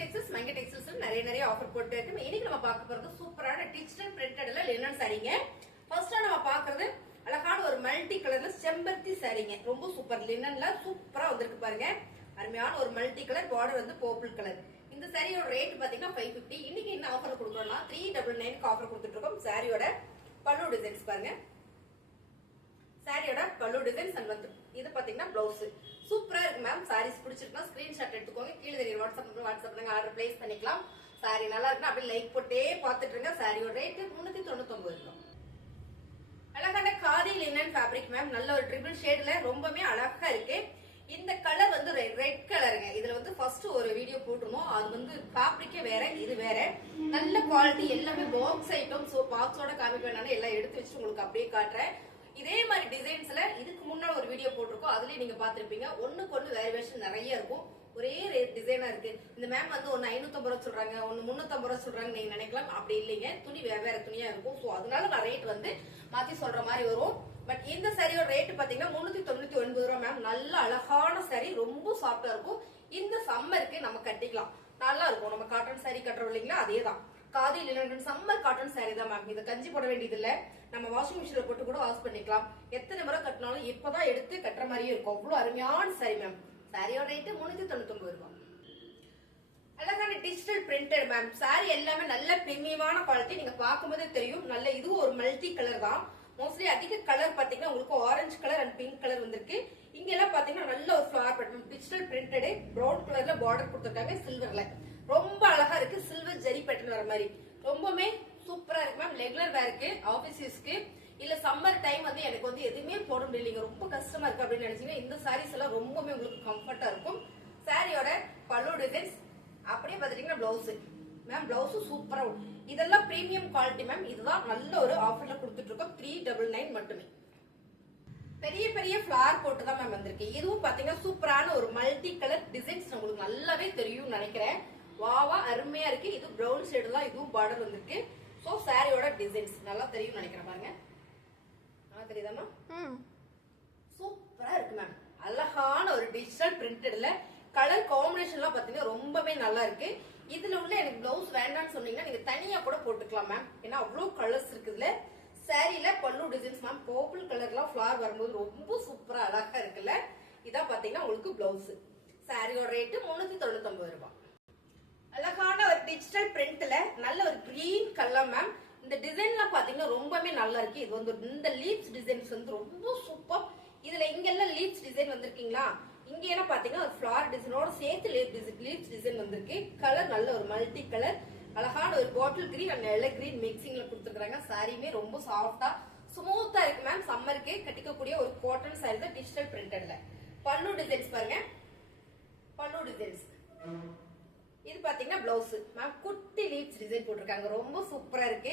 Textiles நிறைய offer போட்டு இருக்கு. இன்னைக்கு நம்ம பார்க்க போறது சூப்பரான டிஜிட்டல் பிரிண்டட்ல லினன் சாரீங்க. ஃபர்ஸ்டா நம்ம பார்க்கிறது அழகான ஒரு மல்டி கலர்ல செம்பருத்தி சாரீங்க. ரொம்ப சூப்பர் லினன்ல சூப்பரா வந்திருக்கு பாருங்க. அருமையான ஒரு மல்டி கலர் பார்டர் வந்து பர்பிள் கலர். இந்த சாரியோட ரேட் பாத்தீங்கன்னா 550. இன்னைக்கு என்ன ஆஃபர் கொடுக்கறோம்னா 399 ஆஃபர் கொடுத்துட்டு இருக்கோம். சாரியோட பல்லு டிசைன்ஸ் பாருங்க. சாரியோட பல்லு டிசைன்ஸ் அண்ட் வந்து இது பாத்தீங்கன்னா பிளவுஸ் சூப்பரா இருக்கு மேம். சாரீஸ் பிடிச்சிருக்கா ஸ்கிரீன்ஷாட் எடுத்துக்கோங்க. கீழே தெரியுற வாட்ஸ்அப்ல ஆர்டர் பிளேஸ் பண்ணிக்கலாம். சாரி நல்லா இருக்குன்னா அப்படியே லைக் போட்டே பாத்துட்டு இருங்க. சாரியோட ரேட் 399 இருக்கும். அழகான காதி லினன் ஃபேப்ரிக் மேம். நல்ல ஒரு ட்ரிபிள் ஷேட்ல ரொம்பவே அழகா இருக்கு. இந்த கலர் வந்து ரெட் கலருங்க. இதுல வந்து ஃபர்ஸ்ட் ஒரு வீடியோ போட்டுருந்தோம். அது வந்து ஃபேப்ரிக்கே வேற, இது வேற. நல்ல குவாலிட்டி, எல்லாமே பாக்ஸ் ஐட்டம். சோ பாக்ஸோட காமிக்க வேணாலும் எல்லாம் எடுத்து வச்சு உங்களுக்கு அப்படியே காட்டுறேன். இதே மாதிரி டிசைன்ஸ்ல இதுக்கு முன்னாடி ஒரு வீடியோ போட்டிருக்கோம். அதுலயே நீங்க பாத்திருப்பீங்க. ஒண்ணுக்கு ஒண்ணு வேரியேஷன் நிறைய இருக்கும். ஒரே டிசைனா இருக்கு. இந்த மேம் வந்து ஒன்னு 550 ரூபாய் சொல்றாங்க, ஒன்னு 350 ரூபாய் சொல்றாங்க நீங்க நினைக்கலாம். அப்படி இல்லைங்க, துணி வேற துணியா இருக்கும். சோ அதனால நான் ரேட் வந்து மாத்தி சொல்ற மாதிரி வரும். பட் இந்த சாரியோட ரேட் பாத்தீங்கன்னா 399 ரூபாய் மேம். நல்ல அழகான சாரி, ரொம்ப சாஃப்டா இருக்கும். இந்த சம்மருக்கு நம்ம கட்டிக்கலாம், நல்லா இருக்கும். நம்ம காட்டன் சாரி கட்டுறோம் இல்லைங்களா, அதேதான். Khadi linen summer cotton sorry தான் மேம். இதை கஞ்சி போட வேண்டியது இல்ல. நம்ம வாஷிங் மிஷின்ல போட்டு கூட வாஷ் பண்ணிக்கலாம். எத்தனை முறை கட்டினாலும் இப்பதான் எடுத்து கட்டுற மாதிரியே இருக்கும். அவ்வளவு அருமையான சாரி மேம். சாரியோட ரேட் 399 ரூபாய். அழகான டிஜிட்டல் பிரிண்டட் மேம். சாரி எல்லாமே நல்ல பிரீமியமான குவாலிட்டி. நீங்க பார்க்கும்போதே தெரியும். நல்ல இதுவும் ஒரு மல்டி கலர் தான். மோஸ்ட்லி அதிக கலர் பாத்தீங்கன்னா உங்களுக்கு orange colour and pink colour வந்திருக்கு. இங்க எல்லாம் பாத்தீங்கன்னா நல்ல ஒரு flower pattern digital printed brown கலர்ல பார்டர் கொடுத்திருக்காங்க சில்வர்ல. ரொம்ப அழகா இருக்கு. சில்வர் ஜெரி பேட்டர்ன் வர மாதிரி ரொம்பவே சூப்பரா இருக்கு மேம். ரெகுலர் வேருக்கு, ஆபீஸ் யூஸ்க்கு, இல்ல சம்மர் டைம் வந்து எனக்கு வந்து எதுவுமே போட முடியலைங்க, ரொம்ப கஷ்டமா இருக்கு அப்படின்னு நினைச்சீங்கன்னா இந்த சாரீஸ் எல்லாம் ரொம்பவே உங்களுக்கு கம்ஃபர்ட்டா இருக்கும். சாரியோட பல்லு டிசைன்ஸ் அப்படியே பாத்துட்டீங்கன்னா பிளவுஸ் மேம். பிளவுஸ் சூப்பரா. இதெல்லாம் பிரீமியம் குவாலிட்டி மேம். இதுதான் நல்ல ஒரு ஆஃபர்ல கொடுத்துட்டு இருக்கோம். 399 மட்டுமே. பெரிய பெரிய ஃபிளவர் போட்டு தான் மேம் வந்திருக்கு. இதுவும் பாத்தீங்கன்னா சூப்பரான ஒரு மல்டி கலர் டிசைன்ஸ் உங்களுக்கு நல்லாவே தெரியும் நினைக்கிறேன். வாவா அருமையா இருக்கு. இது பிரவுன் ஷேடு தான். இதுவும் பார்டர் வந்திருக்கு. சோ சாரியோட டிசைன்ஸ் நல்லா தெரியும் நினைக்கிறேன் பாருங்க. தெரியுதாமா? சூப்பரா இருக்கு மேம். அழகான ஒரு டிஜிட்டல் பிரிண்டட்ல கலர் காம்பினேஷன்லாம் பாத்தீங்கன்னா ரொம்பவே நல்லா இருக்கு. இதுல உள்ள எனக்கு பிளவுஸ் வேண்டாம்னு சொன்னீங்கன்னா நீங்க தனியா கூட போட்டுக்கலாம் மேம். ஏன்னா அவ்வளவு கலர்ஸ் இருக்குதுல. சாரியில பல்லு டிசைன்ஸ் மேம். பர்பிள் கலர்லாம் ஃபிளவர் வரும்போது ரொம்ப சூப்பரா அழகா இருக்குல்ல. இதான் பாத்தீங்கன்னா உங்களுக்கு பிளவுஸ். சாரியோட ரேட் 399 ரூபாய். அழகான ஒரு டிஜிட்டல் பிரிண்ட்ல நல்ல ஒரு கிரீன் கலர் மேம். இந்த டிசைன்லாம் பாத்தீங்கன்னா ரொம்பவே நல்லா இருக்கு. இது வந்து இந்த லீவ்ஸ் டிசைன்ஸ் வந்து ரொம்ப சூப்பர். இதுல இங்க எல்லாம் லீவ்ஸ் டிசைன் வந்திருக்கீங்களா, இங்க என்ன பாத்தீங்கன்னா ஒரு ஃபிளவர் டிசைனோட சேர்த்து லீவ்ஸ் டிசைன் வந்திருக்கு. கலர் நல்ல ஒரு மல்டி கலர். அழகான ஒரு bottle green and yellow green மிக்சிங்ல கொடுத்துருக்காங்க. சாரியுமே ரொம்ப சாஃப்டா ஸ்மூத்தா இருக்கு மேம். சம்மருக்கு கட்டிக்கக்கூடிய ஒரு காட்டன் சாரி தான் டிஜிட்டல் பிரிண்டட்ல. பல்லு டிசைன்ஸ் பாருங்க. பல்லு டிசைன்ஸ் இது பாத்தீங்கன்னா பிளவுஸ் மேம். குட்டி லீவ்ஸ் டிசைன் போட்டிருக்காங்க. ரொம்ப சூப்பரா இருக்கு.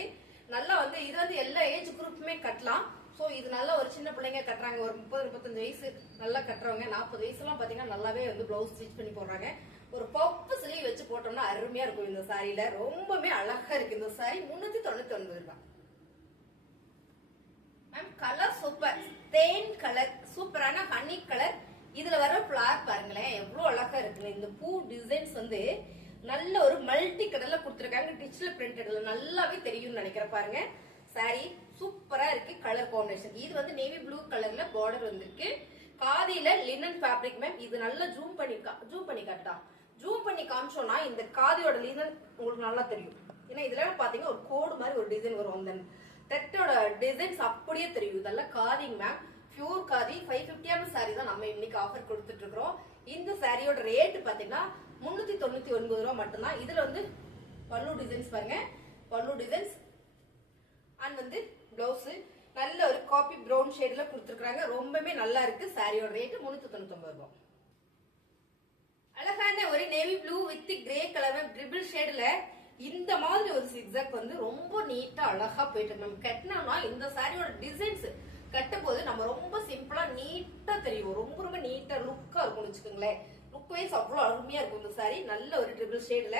நல்லா வந்து இது வந்து எல்லா ஏஜ் குரூப்புமே கட்டலாம். சோ இது நல்ல ஒரு சின்ன பிள்ளைங்க கட்டுறாங்க, ஒரு 30-35 வயசு நல்லா கட்டுறவங்க, 40 வயசு எல்லாம் பாத்தீங்கன்னா நல்லாவே வந்து பிளவுஸ் ஸ்டிச் பண்ணி போடுறாங்க. ஒரு பப்பு ஸ்லீவ் வச்சு போட்டோம்னா அருமையா இருக்கும். இந்த சாரியில ரொம்பவே அழகா இருக்கு. இந்த சாரி 399 ரூபாய் மேம். Colour super. தேன் கலர், சூப்பரான ஹனி கலர். இதுல வர பிளார் பாருங்களேன் எவ்வளவு அழகா இருக்குங்க. இந்த பூ டிசைன்ஸ் வந்து நல்ல ஒரு மல்டி கலர்ல கொடுத்திருக்காங்க. டிஜிட்டல் பிரிண்டட்ல நல்லாவே தெரியும் நினைக்கிறேன் பாருங்க. சாரி சூப்பரா இருக்கு. கலர் காம்பினேஷன் இது வந்து நேவி ப்ளூ கலர்ல பார்டர் வந்திருக்கு. காதியில லினன் ஃபேப்ரிக் மேம். இது நல்லா ஜூம் பண்ணி காட்டா. ஜூம் பண்ணி காமிச்சோம்னா இந்த காதியோட லினன் உங்களுக்கு நல்லா தெரியும். ஏன்னா இதுல பாத்தீங்கன்னா ஒரு கோடு மாதிரி ஒரு டிசைன் வரும். அந்த த்ரெட்டோட டிசைன்ஸ் அப்படியே தெரியும். இதெல்லாம் khadi ma'am. Pure khadi 550 sorry தான் நம்ம இன்னைக்கு ஆஃபர் கொடுத்துட்டு இருக்கிறோம். இந்த சாரியோட ரேட் பாத்தீங்கன்னா 399 ரூபாய் மட்டும்தான். இதுல வந்து பல்லு டிசைன்ஸ் பாருங்க. பல்லு டிசைன்ஸ் அண்ட் வந்து பிளவுஸ் நல்ல ஒரு காபி பிரவுன் ஷேட்ல கொடுத்துருக்காங்க. ரொம்பவே நல்லா இருக்கு. சாரியோட ரேட் 399 ரூபாய். அழகான ஒரு navy blue with grey colour triple ஷேட்ல இந்த மாதிரி ஒரு சிக்ஸாக் வந்து ரொம்ப நீட்டா அழகா போயிட்டு நம்ம கட்டினோம்னா இந்த சாரியோட டிசைன்ஸ் கட்டும் போது நம்ம ரொம்ப சிம்பிளா நீட்டா தெரியும். ரொம்ப ரொம்ப நீட்டா லுக்கா இருக்கும்னு வச்சுக்கோங்களேன். லுக் வைஸ் அவ்வளவு அருமையா இருக்கும். இந்த சாரி நல்ல ஒரு ட்ரிபிள் ஷேட்ல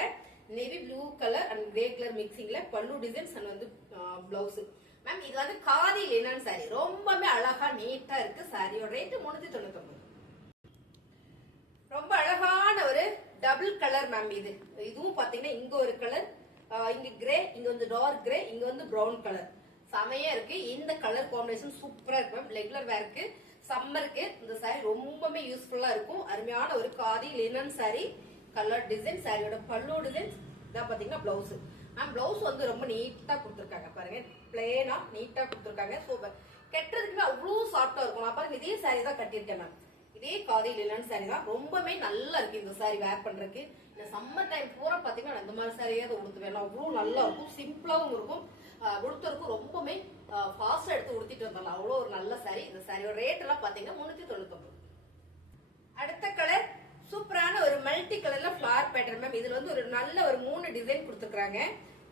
navy blue colour and grey colour மிக்சிங்ல பல்லு டிசைன்ஸ் அண்ட் வந்து பிளவுஸ் மேம். இது வந்து காதி லினன் சாரி. ரொம்பவே அழகா நீட்டா இருக்கு. சாரியோட ரேட் 399. ரொம்ப அழகான ஒரு டபுள் கலர் மேம். இதுவும் பாத்தீங்கன்னா இங்க ஒரு கலர், இங்க கிரே, இங்க வந்து டார்க் கிரே, இங்க வந்து பிரவுன் கலர். செமையா இருக்கு. இந்த கலர் காம்பினேஷன் சூப்பரா இருக்கு மேம். ரெகுலர் வேருக்கு, சம்மருக்கு இந்த சாரி ரொம்பவே யூஸ்ஃபுல்லா இருக்கும். அருமையான ஒரு khadi linen sorry, colour design, சாரியோட பல்லு டிசைன். இதான் பாத்தீங்கன்னா பிளவுஸ் மேம். பிளவுஸ் வந்து ரொம்ப நீட்டா கொடுத்துருக்காங்க பாருங்க, பிளேனா நீட்டா கொடுத்துருக்காங்க. சூப்பர். கட்டுறதுக்குமே அவ்வளவு சாஃப்டா இருக்கும். நான் பாருங்க இதே சாரி தான் கட்டியிருக்கேன் மேம். இதே காதி லினன் சாரி தான். ரொம்பவே நல்லா இருக்கு இந்த சாரி வேர் பண்றதுக்கு. இந்த சம்மர் டைம் பூரா பாத்தீங்கன்னா இந்த மாதிரி சாரியாவது உடுத்துவேன். அவ்வளவு நல்லா இருக்கும், சிம்பிளாவும் இருக்கும். உடுத்தருக்கும் ரொம்பவே ஃபாஸ்டா எடுத்து உடுத்திட்டு வந்தாலும் அவ்வளோ ஒரு நல்ல சாரி. இந்த சாரியோட ரேட் எல்லாம் பாத்தீங்கன்னா 399. அடுத்த கலர் சூப்பரான ஒரு மல்டி கலர்ல ஃபிளவர் பேட்டர்ன் மேம். இதுல வந்து ஒரு நல்ல ஒரு 3 டிசைன் கொடுத்துருக்காங்க.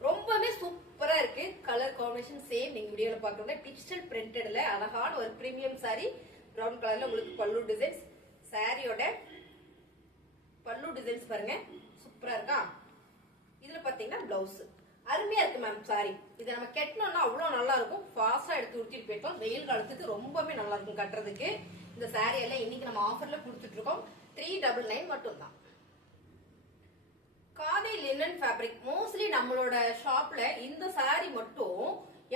ரொம்பவே சூப்பரா இருக்கு. கலர் காம்பினேஷன் சேம் நீங்க வீடியோல பாக்குறது டிஜிட்டல் பிரிண்டட்ல அழகான ஒரு பிரீமியம் சாரி. பிரவுன் கலர்ல உங்களுக்கு பல்லு டிசைன்ஸ். சாரியோட பல்லு டிசைன்ஸ் பாருங்க சூப்பரா இருக்கா. இதுல பாத்தீங்கன்னா பிளவுஸ் அருமையா இருக்கு மேம் சாரி. இதை நம்ம கட்டணும்னா அவ்வளவு நல்லா இருக்கும். ஃபாஸ்டா எடுத்து உடுத்திட்டு போயிட்டோம். வெயில் காலத்துக்கு ரொம்பவே நல்லா இருக்கும் கட்டுறதுக்கு. இந்த சாரி எல்லாம் இன்னைக்கு நம்ம ஆஃபர்ல கொடுத்துட்டு இருக்கோம். 399 மட்டும் தான். காதி லினன் ஃபேப்ரிக் மோஸ்ட்லி நம்மளோட ஷாப்ல இந்த சாரி மட்டும்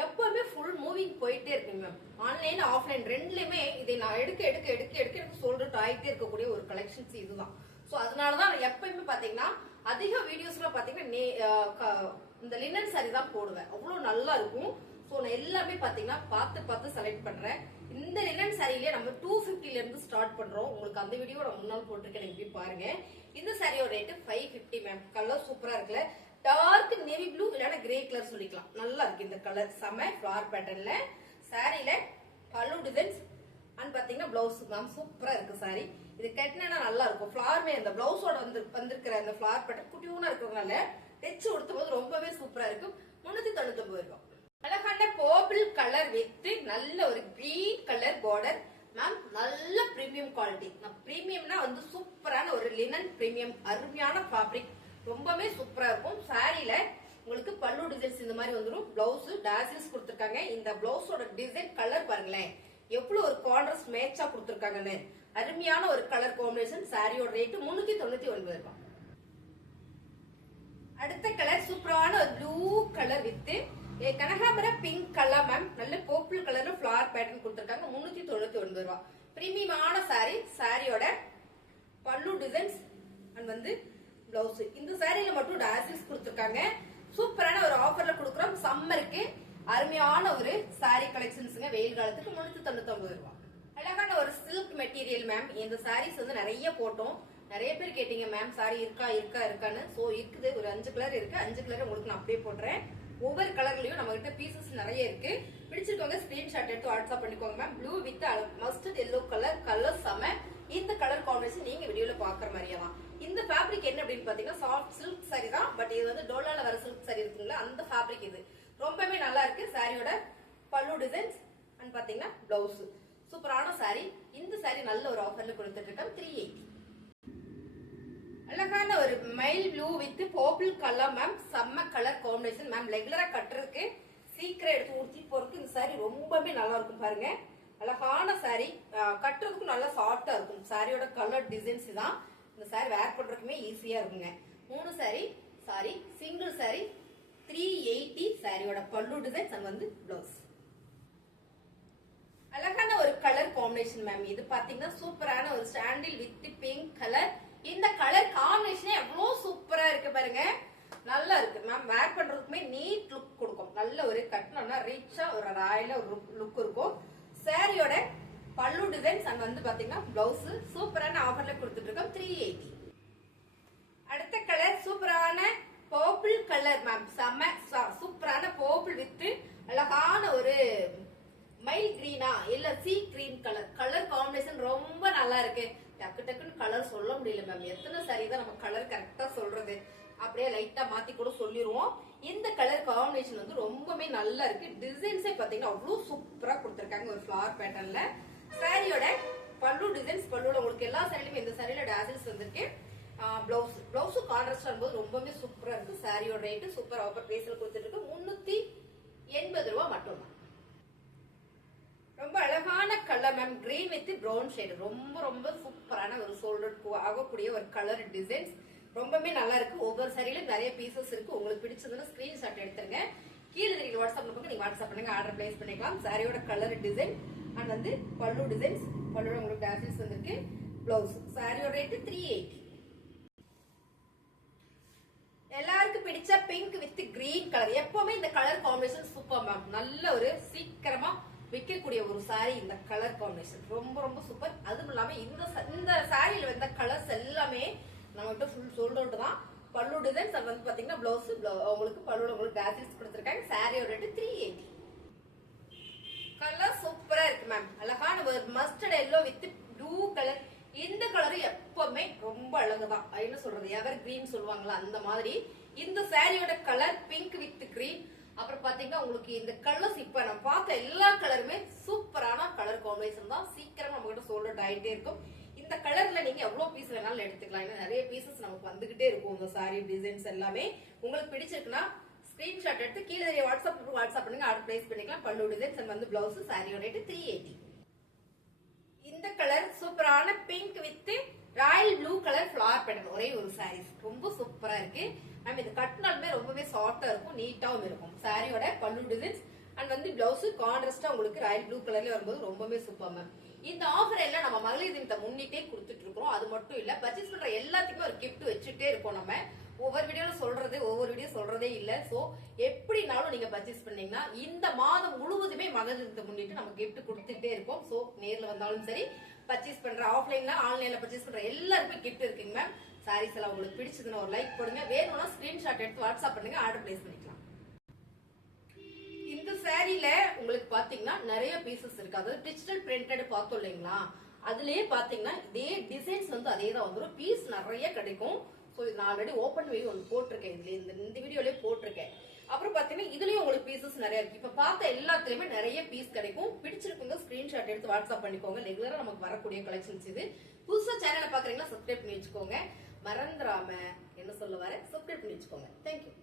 எப்பவுமே ஃபுல் மூவிங் போயிட்டே இருக்கு மேம். ஆன்லைன் ஆஃப்லைன் ரெண்டுலயுமே இதை நான் எடுக்க எடுக்க எடுக்க எடுக்க எனக்கு சொல்லிட்டு ஆயிட்டே இருக்கக்கூடிய ஒரு கலெக்ஷன்ஸ் இதுதான். ஸோ அதனாலதான் எப்பயுமே பாத்தீங்கன்னா அதிக வீடியோஸ்ல பாத்தீங்கன்னா இந்த லினன் சாரி தான் போடுவேன். அவ்வளவு நல்லா இருக்கும். ஸோ நான் எல்லாமே பாத்தீங்கன்னா பார்த்து பார்த்து செலக்ட் பண்றேன். இந்த லினன் சாரியிலே நம்ம 250ல இருந்து ஸ்டார்ட் பண்றோம். உங்களுக்கு அந்த வீடியோ நான் முன்னாள் போட்டிருக்கேன், நீங்க போய் பாருங்க. இந்த சாரியோட ரேட் 550 மேம். கலர் சூப்பரா இருக்குல்ல. டார்க் நேவி ப்ளூ இல்லைன்னா கிரே கலர் சொல்லிக்கலாம். நல்லா இருக்கு இந்த கலர். செம ஃபிளவர் பேட்டர்ன்ல சாரியில பல்லு டிசைன்ஸ் அண்ட் பாத்தீங்கன்னா பிளவுஸ் மேம் சூப்பரா இருக்கு சாரி. இது கட்டினா நல்லா இருக்கும். ஃபிளவர்மே அந்த பிளவுஸோட வந்திருக்கிற அந்த ஃபிளவர் பேட்டர்ன் குட்டியூனா இருக்கிறதுனால தைச்சு கொடுத்த போது ரொம்பவே சூப்பரா இருக்கும். 399 ரூபாய். அழகான பர்பிள் கலர் வித் நல்ல ஒரு கிரீன் கலர் பார்டர் மேம். நல்ல பிரீமியம் குவாலிட்டி. பிரீமியம்னா வந்து சூப்பரான ஒரு லினன் பிரீமியம் அருமையான ஃபேப்ரிக். ரொம்பவே சூப்பரா இருக்கும். சாரியில உங்களுக்கு பல்லு டிசைன்ஸ் இந்த மாதிரி வந்துடும். பிளவுஸ் டாசில்ஸ் கொடுத்துருக்காங்க. இந்த பிளவுஸோட டிசைன் கலர் பாருங்களேன் எவ்வளவு ஒரு கான்ட்ராஸ்ட் மேட்சா கொடுத்துருக்காங்கன்னு. அருமையான ஒரு கலர் காம்பினேஷன். சாரியோட ரேட் 399 ரூபாய். அடுத்த கலர் சூப்பரான ஒரு ப்ளூ கலர் வித் கனகாபர பிங்க் கலர் மேம். நல்ல பர்பிள் கலர்ல ஃபிளவர் பேட்டர்ன் கொடுத்துருக்காங்க. 399 ரூபாய். பிரீமியமான சாரி. சாரியோட பல்லு டிசைன்ஸ் அண்ட் வந்து பிளவுஸ். இந்த சாரியில மட்டும் டாசில்ஸ் கொடுத்துருக்காங்க. சூப்பரான ஒரு ஆஃபர்ல கொடுக்குறோம். சம்மருக்கு அருமையான ஒரு சாரி கலெக்ஷன்ஸ்ங்க. வெயில் காலத்துக்கு 399 ரூபாய். அழகான ஒரு சில்க் மெட்டீரியல் மேம். இந்த சாரீஸ் வந்து நிறைய போட்டோம். நிறைய பேர் கேட்டீங்க மேம் சாரி இருக்கா இருக்கா இருக்கான்னு. சோ இருக்குது. ஒரு 5 கலர் இருக்கு. 5 கலர் உங்களுக்கு நான் அப்படியே போடுறேன். ஒவ்வொரு கலர்லயும் நம்ம கிட்ட பீசஸ் நிறைய இருக்கு. பிடிச்சிருக்கவங்க ஸ்கிரீன்ஷாட் எடுத்து வாட்ஸ்அப் பண்ணிக்கோங்க ma'am. Blue with mustard yellow colour செம. இந்த கலர் காம்பினேஷன் நீங்க வீடியோல பாக்குற மாதிரியா. இந்த ஃபேப்ரிக் என்ன அப்படின்னு பாத்தீங்கன்னா சாஃப்ட் சில்க் சாரி தான். பட் இது வந்து டோலால வர சில்க் சாரி இருக்குங்களா அந்த ஃபேப்ரிக். இது ரொம்பவே நல்லா இருக்கு. சாரியோட பல்லு டிசைன்ஸ் அண்ட் பாத்தீங்கன்னா பிளவுஸ் சூப்பரான சாரி. இந்த சாரி நல்ல ஒரு ஆஃபர்ல கொடுத்துட்டு இருக்கோம். 380. அழகான ஒரு mile blue with purple colour ma'am. செம்ம கலர் காம்பினேஷன் மேம். ரெகுலரா கட்டுறதுக்கு சீக்கிரம் எடுத்து ஊற்றி போறதுக்கு இந்த சாரி ரொம்பவே நல்லா இருக்கும் பாருங்க. அழகான சாரி. கட்டுறதுக்கும் நல்லா சாஃப்டா இருக்கும். சாரியோட கலர் டிசைன்ஸ் தான். இந்த சாரி வேர் பண்றதுக்குமே ஈஸியா இருக்குங்க. 3 சாரி சிங்கிள் சாரி 380. சாரியோட பல்லு டிசைன்ஸ் அண்ட் வந்து பிளவுஸ். அழகான ஒரு கலர் காம்பினேஷன் மேம். இது பாத்தீங்கன்னா சூப்பரான ஒரு சாண்டில் வித் பிங்க் கலர். இந்த கலர் காம்பினேஷனே எவ்வளவு சூப்பரா இருக்கு பாருங்க. நல்லா இருக்கு மேம். வேர் பண்றதுக்குமே நீட் லுக் கொடுக்கும். நல்ல ஒரு கட்டணும்னா ரிச்சா ஒரு ராயலா ஒரு லுக் இருக்கும். சாரியோட பல்லு டிசைன்ஸ் அண்ட் வந்து பாத்தீங்கன்னா பிளவுஸ் சூப்பரான ஆஃபர்ல கொடுத்துட்டு இருக்கோம். 380. அடுத்த கலர் சூப்பரான பர்பிள் கலர் மேம். செம்ம சூப்பரான பர்பிள் வித் அழகான ஒரு மைல் கிரீனா இல்ல சீ கிரீன் கலர் காம்பினேஷன் ரொம்ப நல்லா இருக்கு. டக்கு டக்குன்னு கலர் சொல்ல முடியல மேம். எத்தனை சாரி தான் நம்ம கலர் கரெக்டா சொல்றது. அப்படியே லைட்டா மாத்தி கூட சொல்லிடுவோம். இந்த கலர் காம்பினேஷன் வந்து ரொம்பவே நல்லா இருக்கு. டிசைன்ஸே பாத்தீங்கன்னா அவ்வளவு சூப்பரா கொடுத்துருக்காங்க ஒரு ஃபிளவர் பேட்டர்ன்ல. சாரியோட பல்லு டிசைன்ஸ். பல்லுல உங்களுக்கு எல்லா சாரிலுமே இந்த சாரியில டாசில்ஸ் வந்திருக்கு. பிளவுஸ் கான்ட்ராஸ்ட் ஆகும்போது ரொம்பவே சூப்பரா இருக்கு. சாரியோட ரேட் சூப்பர் ஆஃபர் பிரைஸ்ல கொடுத்துட்டு இருக்கு. 380 ரூபாய் மட்டும் தான். ரொம்ப அழகான colour ma'am. Green with brown shade. ரொம்ப ரொம்ப சூப்பரான ஒரு ஷோல்டர் ஆகக்கூடிய ஒரு கலர் டிசைன்ஸ். ரொம்பவே நல்லா இருக்கு. ஒவ்வொரு சாரியிலும் நிறைய பீசஸ் இருக்கு. உங்களுக்கு பிடிச்சதுன்னா ஸ்கிரீன்ஷாட் எடுத்துருங்க. கீழே தெரியுற வாட்ஸ்அப் நம்பருக்கு நீங்க வாட்ஸ்அப் பண்ணுங்க, ஆர்டர் பிளேஸ் பண்ணிக்கலாம். சாரியோட கலர், டிசைன் அண்ட் வந்து பல்லு டிசைன்ஸ், பல்லோட உங்களுக்கு டேசல்ஸ் வந்திருக்கு. பிளவுஸ் சாரியோட ரேட் 380. எல்லாருக்கும் பிடிச்ச பிங்க் வித் கிரீன் கலர். எப்பவுமே இந்த கலர் காம்பினேஷன் சூப்பர் மேம். நல்ல ஒரு சீக்கிரமா விற்கக்கூடிய ஒரு சாரி இந்த கலர் காம்பினேஷன் ரொம்ப ரொம்ப சூப்பர். அதுவும் இல்லாம இந்த சாரியில வந்த கலர்ஸ் எல்லாமே நம்மகிட்ட ஃபுல் சோல்ட் அவுட் தான். பல்லு டிசைன்ஸ் அது வந்து பாத்தீங்கன்னா பிளவுஸ் உங்களுக்கு பல்லோட உங்களுக்கு டேசல்ஸ் கொடுத்துருக்காங்க. சாரியோட ரேட் 380. கலர் சூப்பரா இருக்கு மேம். அழகான ஒரு mustard yellow with blue colour. இந்த கலர் எப்பவுமே ரொம்ப அழகுதான். என்ன சொல்றது, எவர் கிரீன் சொல்லுவாங்களா அந்த மாதிரி. இந்த சாரியோட கலர் பிங்க் வித் கிரீன். அப்புறம் பாத்தீங்கன்னா உங்களுக்கு இந்த கலர்ஸ் இப்ப நம்ம பார்த்த எல்லா கலருமே சூப்பரான கலர் காம்பினேஷன் தான். சீக்கிரம் நம்ம கிட்ட சோல்ட் அவுட் ஆயிட்டே இருக்கும். இந்த கலர்ல நீங்க எவ்வளவு பீஸ் வேணாலும் எடுத்துக்கலாம். ஏன்னா நிறைய பீசஸ் நமக்கு வந்துகிட்டே இருக்கும். இந்த சாரி டிசைன்ஸ் எல்லாமே உங்களுக்கு பிடிச்சிருக்குன்னா ஸ்கிரீன்ஷாட் எடுத்து கீழே தெரிய வாட்ஸ்அப் பண்ணுங்க, ஆர்டர் பிளேஸ் பண்ணிக்கலாம். பல்லு டிசைன்ஸ் வந்து பிளவுஸ். சாரியோட ரேட் 380. இந்த கலர் சூப்பரான pink with Royal blue colour flower pattern ஒரே ஒரு சாரீஸ் ரொம்ப சூப்பரா இருக்கு. நம்ம இது கட்டினாலுமே ரொம்பவே சாஃப்டா இருக்கும், நீட்டாவும் இருக்கும். சாரியோட பல்லு டிசைன்ஸ் அண்ட் வந்து பிளவுஸ் கான்ட்ராஸ்டா உங்களுக்கு ராயல் ப்ளூ கலர்ல வரும்போது ரொம்பவே சூப்பர் மேம். இந்த ஆஃபர் எல்லாம் நம்ம மகளிர் தினத்தை முன்னிட்டே கொடுத்துட்டு இருக்கோம். அது மட்டும் இல்ல, பர்ச்சேஸ் பண்ற எல்லாத்துக்குமே ஒரு கிஃப்ட் வச்சுட்டே இருக்கோம். நம்ம ஒவ்வொரு வீடியோ சொல்றதே இல்ல. சோ எப்படினாலும் நீங்க பர்ச்சேஸ் பண்ணீங்கன்னா இந்த மாதம் முழுவதுமே மகளிர் தினத்தை முன்னிட்டு நம்ம கிஃப்ட் கொடுத்துட்டே இருப்போம். சோ நேர்ல வந்தாலும் சரி, பர்ச்சேஸ் பண்ற ஆஃப்லைன்ல ஆன்லைன்ல பர்ச்சேஸ் பண்ற எல்லாருக்குமே கிஃப்ட் இருக்குங்க மேம். சாரீஸ் எல்லாம் உங்களுக்கு பிடிச்சதுன்னா ஒரு லைக் போடுங்க. வேணும்னா ஸ்கிரீன்ஷாட் எடுத்து வாட்ஸ்அப் பண்ணுங்க, ஆர்டர் பிளேஸ் பண்ணிக்கலாம். இந்த சாரியில உங்களுக்கு பாத்தீங்கன்னா நிறைய பீசஸ் இருக்கு. அதாவது டிஜிட்டல் பிரிண்டட் பார்த்தோம் இல்லைங்களா, அதுலயே பாத்தீங்கன்னா இதே டிசைன்ஸ் வந்து அதே தான் வந்துடும். பீஸ் நிறைய கிடைக்கும். ஸோ இது நான் ஆல்ரெடி ஓப்பன் வீடியோ ஒன்று போட்டிருக்கேன். இதுல இந்த வீடியோலயே போட்டிருக்கேன். அப்புறம் பாத்தீங்கன்னா இதுலயும் உங்களுக்கு பீசஸ் நிறைய இருக்கு. இப்ப பார்த்த எல்லாத்துலயுமே நிறைய பீஸ் கிடைக்கும். பிடிச்சிருக்குங்க ஸ்கிரீன்ஷாட் எடுத்து வாட்ஸ்அப் பண்ணிக்கோங்க. ரெகுலரா நமக்கு வரக்கூடிய கலெக்ஷன்ஸ் இது. புதுசா சேனலை பாக்குறீங்கன்னா சப்ஸ்கிரைப் பண்ணி வச்சுக்கோங்க. மறந்துடாம என்ன சொல்ல வர சப்ஸ்கிரைப் பண்ணி வச்சுக்கோங்க. தேங்க்யூ.